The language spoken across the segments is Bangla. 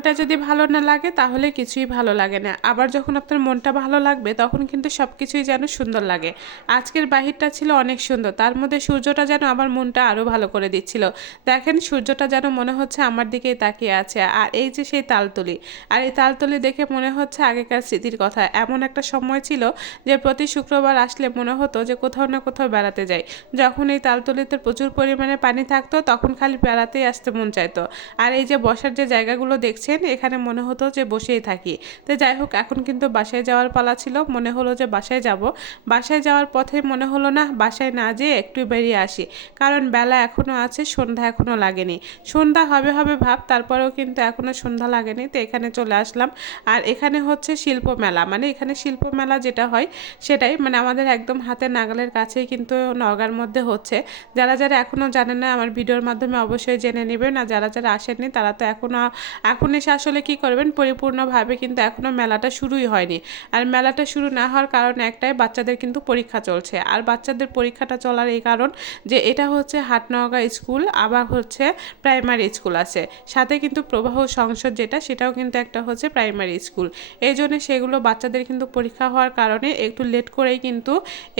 মনটা যদি ভালো না লাগে তাহলে কিছুই ভালো লাগে না, আবার যখন আপনার মনটা ভালো লাগবে তখন কিন্তু সব কিছুই যেন সুন্দর লাগে। আজকের বাহিরটা ছিল অনেক সুন্দর, তার মধ্যে সূর্যটা যেন আমার মনটা আরও ভালো করে দিচ্ছিল। দেখেন সূর্যটা যেন মনে হচ্ছে আমার দিকেই তাকিয়ে আছে, আর এই যে সেই তালতলি, আর এই তালতলি দেখে মনে হচ্ছে আগেকার স্মৃতির কথা। এমন একটা সময় ছিল যে প্রতি শুক্রবার আসলে মনে হতো যে কোথাও না কোথাও বেড়াতে যাই। যখন এই তালতলিতে প্রচুর পরিমাণে পানি থাকতো তখন খালি বেড়াতেই আসতে মন চাইতো। আর এই যে বসার যে জায়গাগুলো দেখছেন এখানে মনে হতো যে বসেই থাকি। তো যাই হোক, এখন কিন্তু বাসায় যাওয়ার পালা ছিল, মনে হলো যে বাসায় যাব। বাসায় যাওয়ার পথে মনে হলো না বাসায় না যেয়ে একটু বেরিয়ে আসি, কারণ বেলা এখনও আছে, সন্ধ্যা এখনও লাগেনি। সন্ধ্যা হবে হবে ভাব, তারপরেও কিন্তু এখনও সন্ধ্যা লাগেনি। তো এখানে চলে আসলাম। আর এখানে হচ্ছে শিল্প মেলা, মানে এখানে শিল্প মেলা যেটা হয় সেটাই, মানে আমাদের একদম হাতের নাগালের কাছেই কিন্তু নওগাঁর মধ্যে হচ্ছে। যারা যারা এখনও জানেন না আমার ভিডিওর মাধ্যমে অবশ্যই জেনে নেবেন, আর যারা যারা আসেননি তারা তো এখন এসে আসলে কি করবেন, পরিপূর্ণভাবে কিন্তু এখনও মেলাটা শুরুই হয়নি। আর মেলাটা শুরু না হওয়ার কারণ একটাই, বাচ্চাদের কিন্তু পরীক্ষা চলছে। আর বাচ্চাদের পরীক্ষাটা চলার এই কারণ যে এটা হচ্ছে হাটনওগাঁ স্কুল, আবার হচ্ছে প্রাইমারি স্কুল আছে, সাথে কিন্তু প্রবাহ সংসদ যেটা সেটাও কিন্তু একটা হচ্ছে প্রাইমারি স্কুল। এই জন্য সেগুলো বাচ্চাদের কিন্তু পরীক্ষা হওয়ার কারণে একটু লেট করেই কিন্তু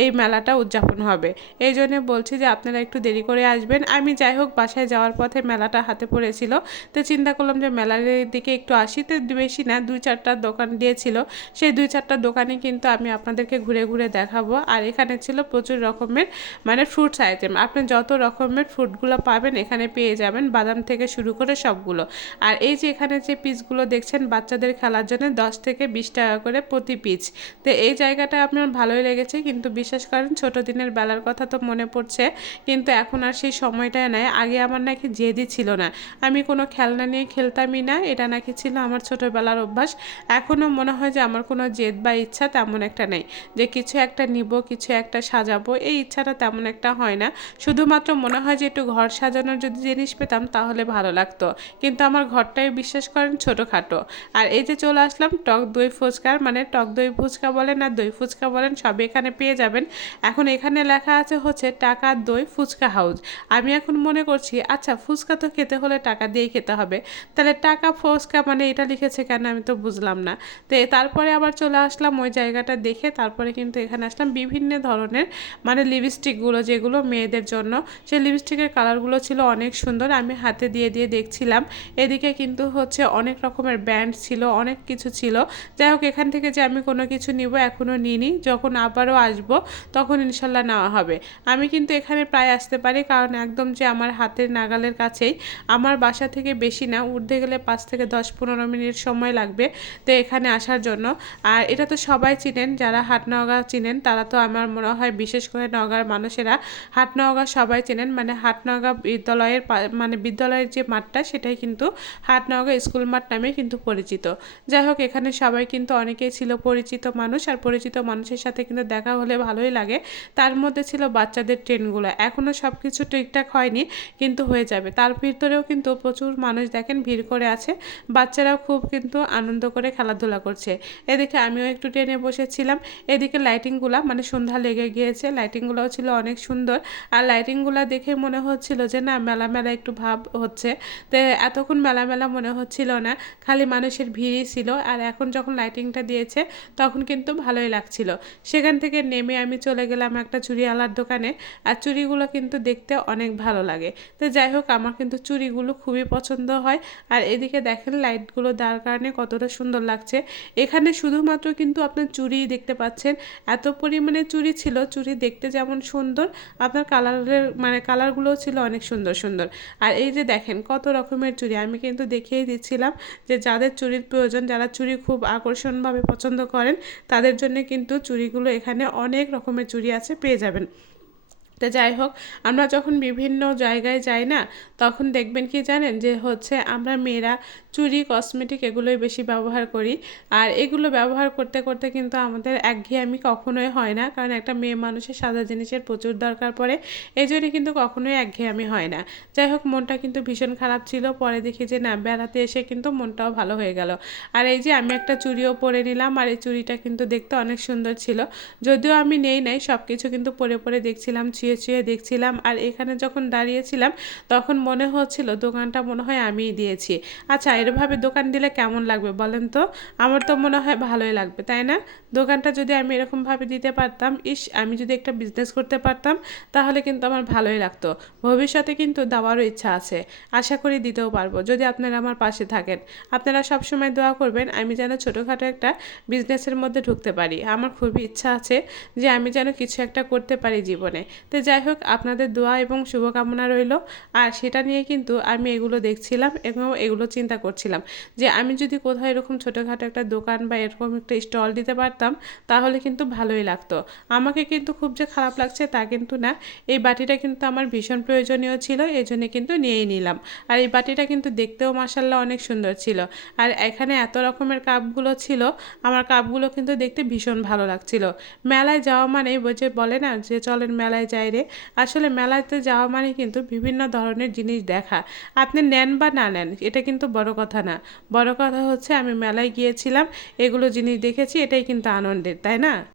এই মেলাটা উদযাপন হবে। এই জন্য বলছি যে আপনারা একটু দেরি করে আসবেন। আমি যাই হোক বাসায় যাওয়ার পথে মেলাটা হাতে পড়েছিল, তো চিন্তা করলাম যে মেলার দিকে একটু আসি। তো বেশি না, 2-4টা দোকান দিয়েছিল, সেই 2-4টা দোকানে কিন্তু আমি আপনাদেরকে ঘুরে ঘুরে দেখাবো। আর এখানে ছিল প্রচুর রকমের মানে ফ্রুটস আইটেম, আপনি যত রকমের ফ্রুটগুলো পাবেন এখানে পেয়ে যাবেন, বাদাম থেকে শুরু করে সবগুলো। আর এই যে এখানে যে পিসগুলো দেখছেন বাচ্চাদের খেলার জন্য 10 থেকে 20 টাকা করে প্রতি পিস। তো এই জায়গাটা আপনার ভালোই লেগেছে, কিন্তু বিশেষ করেন ছোট দিনের বেলার কথা তো মনে পড়ছে, কিন্তু এখন আর সেই সময়টা নেই। আগে আমার নাকি জেদি ছিল না, আমি কোনো খেলনা নিয়ে খেলতামই না, এটা নাকি ছিল আমার ছোটোবেলার অভ্যাস। এখনও মনে হয় যে আমার কোনো জেদ বা ইচ্ছা তেমন একটা নেই, যে কিছু একটা নিব, কিছু একটা সাজাবো, এই ইচ্ছাটা তেমন একটা হয় না। শুধুমাত্র মনে হয় যে একটু ঘর সাজানোর যদি জিনিস পেতাম তাহলে ভালো লাগতো, কিন্তু আমার ঘরটাই বিশ্বাস করেন ছোটোখাটো। আর এই যে চলে আসলাম টক দই ফুচকার, মানে টক দই ফুচকা বলেন আর দই ফুচকা বলেন সবই এখানে পেয়ে যাবেন। এখন এখানে লেখা আছে হচ্ছে টাকা দই ফুচকা হাউস। আমি এখন মনে করছি আচ্ছা ফুচকা তো খেতে হলে টাকা দিয়েই খেতে হবে, তাহলে টাকা ফুচকা মানে এটা লিখেছে কেন, আমি তো বুঝলাম না। তো তারপরে আবার চলে আসলাম ওই জায়গাটা দেখে, তারপরে কিন্তু এখানে আসলাম বিভিন্ন ধরনের মানে লিপস্টিকগুলো যেগুলো মেয়েদের জন্য, সেই লিপস্টিকের কালারগুলো ছিল অনেক সুন্দর, আমি হাতে দিয়ে দিয়ে দেখছিলাম। এদিকে কিন্তু হচ্ছে অনেক রকমের ব্যান্ড ছিল, অনেক কিছু ছিল। যাই হোক, এখান থেকে যে আমি কোনো কিছু নিব এখনও নিইনি, যখন আবারও আসবো তখন ইনশাল্লাহ নেওয়া হবে। আমি কিন্তু এখানে প্রায় আসতে পারি, কারণ একদম যে আমার হাতের নাগালের কাছেই, আমার বাসা থেকে বেশি না, উঠতে গেলে 5 থেকে 10-15 মিনিট সময় লাগবে তো এখানে আসার জন্য। আর এটা তো সবাই চিনেন, যারা হাটনওগাঁ চিনেন তারা তো আমার মনে হয় বিশেষ করে নওগাঁর মানুষেরা হাটনওগাঁ সবাই চেনেন, মানে হাটনওগাঁ বিদ্যালয়ের মানে বিদ্যালয়ের যে মাঠটা সেটাই কিন্তু হাটনওগাঁ স্কুল মাঠ নামে কিন্তু পরিচিত। যাই হোক, এখানে সবাই কিন্তু অনেকেই ছিল পরিচিত মানুষ, আর পরিচিত মানুষের সাথে কিন্তু দেখা হলে ভালোই লাগে। তার মধ্যে ছিল বাচ্চাদের ট্রেনগুলো, এখনও সব কিছু ঠিকঠাক হয়নি কিন্তু হয়ে যাবে। তার ভিতরেও কিন্তু প্রচুর মানুষ দেখেন ভিড় করে আছে, বাচ্চারাও খুব কিন্তু আনন্দ করে খেলাধুলা করছে। এদিকে আমিও একটু ট্রেনে বসেছিলাম। এদিকে লাইটিংগুলা মানে সন্ধ্যা লেগে গিয়েছে, লাইটিংগুলোও ছিল অনেক সুন্দর। আর লাইটিংগুলো দেখে মনে হচ্ছিল যে না মেলা মেলা একটু ভাব হচ্ছে। তো এতক্ষণ মেলা মেলা মনে হচ্ছিল না, খালি মানুষের ভিড়ই ছিল। আর এখন যখন লাইটিংটা দিয়েছে তখন কিন্তু ভালোই লাগছিল। সেখান থেকে নেমে আমি চলে গেলাম একটা চুড়িওয়ালার দোকানে, আর চুড়িগুলো কিন্তু দেখতে অনেক ভালো লাগে। তো যাই হোক, আমার কিন্তু চুড়িগুলো খুবই পছন্দ হয়। আর এদিকে দেখেন লাইটগুলো দেওয়ার কারণে কতটা সুন্দর লাগছে। এখানে শুধুমাত্র কিন্তু আপনার চুড়িই দেখতে পাচ্ছেন, এত পরিমাণে চুড়ি ছিল, চুড়ি দেখতে যেমন সুন্দর আপনার কালারের মানে কালারগুলোও ছিল অনেক সুন্দর সুন্দর। আর এই যে দেখেন কত রকমের চুড়ি, আমি কিন্তু দেখিয়ে দিচ্ছিলাম যে যাদের চুড়ির প্রয়োজন, যারা চুড়ি খুব আকর্ষণভাবে পছন্দ করেন তাদের জন্য কিন্তু চুড়িগুলো এখানে অনেক রকমের চুড়ি আছে, পেয়ে যাবেন। তো যাই হোক, আমরা যখন বিভিন্ন জায়গায় যাই না তখন দেখবেন কি জানেন যে হচ্ছে আমরা মেয়েরা চুড়ি কসমেটিক এগুলোই বেশি ব্যবহার করি। আর এগুলো ব্যবহার করতে করতে কিন্তু আমাদের একঘেয়েমি কখনোই হয় না, কারণ একটা মেয়ে মানুষের সাদা জিনিসের প্রচুর দরকার পড়ে, এই জন্য কিন্তু কখনোই একঘেয়েমি হয় না। যাই হোক, মনটা কিন্তু ভীষণ খারাপ ছিল, পরে দেখি যে না বেড়াতে এসে কিন্তু মনটাও ভালো হয়ে গেল। আর এই যে আমি একটা চুড়িও পরে নিলাম, আর এই চুড়িটা কিন্তু দেখতে অনেক সুন্দর ছিল, যদিও আমি নেই নাই, সব কিছু কিন্তু পরে পরে দেখছিলাম চুইয়ে চুইয়ে দেখছিলাম। আর এখানে যখন দাঁড়িয়েছিলাম তখন মনে হচ্ছিল দোকানটা মনে হয় আমিই দিয়েছি। আচ্ছা, এরভাবে দোকান দিলে কেমন লাগবে বলেন তো? আমার তো মনে হয় ভালোই লাগবে, তাই না? দোকানটা যদি আমি এরকমভাবে দিতে পারতাম, ইস, আমি যদি একটা বিজনেস করতে পারতাম তাহলে কিন্তু আমার ভালোই লাগতো। ভবিষ্যতে কিন্তু দেওয়ারও ইচ্ছা আছে, আশা করি দিতেও পারবো যদি আপনারা আমার পাশে থাকেন। আপনারা সবসময় দোয়া করবেন আমি যেন ছোটোখাটো একটা বিজনেসের মধ্যে ঢুকতে পারি। আমার খুবই ইচ্ছা আছে যে আমি যেন কিছু একটা করতে পারি জীবনে। তো যাই হোক, আপনাদের দোয়া এবং শুভকামনা রইল। আর সেটা নিয়ে কিন্তু আমি এগুলো দেখছিলাম এবং এগুলো চিন্তা করছিলাম যে আমি যদি কোথাও এরকম ছোটোখাটো একটা দোকান বা এরকম একটা স্টল দিতে পারতাম তাহলে কিন্তু ভালোই লাগতো। আমাকে কিন্তু খুব যে খারাপ লাগছে তা কিন্তু না। এই বাটিটা কিন্তু আমার ভীষণ প্রয়োজনীয় ছিল, এই জন্য কিন্তু নিয়েই নিলাম। আর এই বাটিটা কিন্তু দেখতেও মাসাল্লাহ অনেক সুন্দর ছিল। আর এখানে এত রকমের কাপগুলো ছিল, আমার কাপগুলো কিন্তু দেখতে ভীষণ ভালো লাগছিল। মেলায় যাওয়া মানে ওই যে বলে না যে চলেন মেলায় যাই রে, আসলে মেলাতে যাওয়া মানে কিন্তু বিভিন্ন ধরনের জিনিস দেখা। আপনি নেন বা না নেন এটা কিন্তু বড় কথা না, বড় কথা হচ্ছে আমি মেলায় গিয়েছিলাম, এগুলো জিনিস দেখেছি, এটাই কিন্তু আনন্দের, তাই না?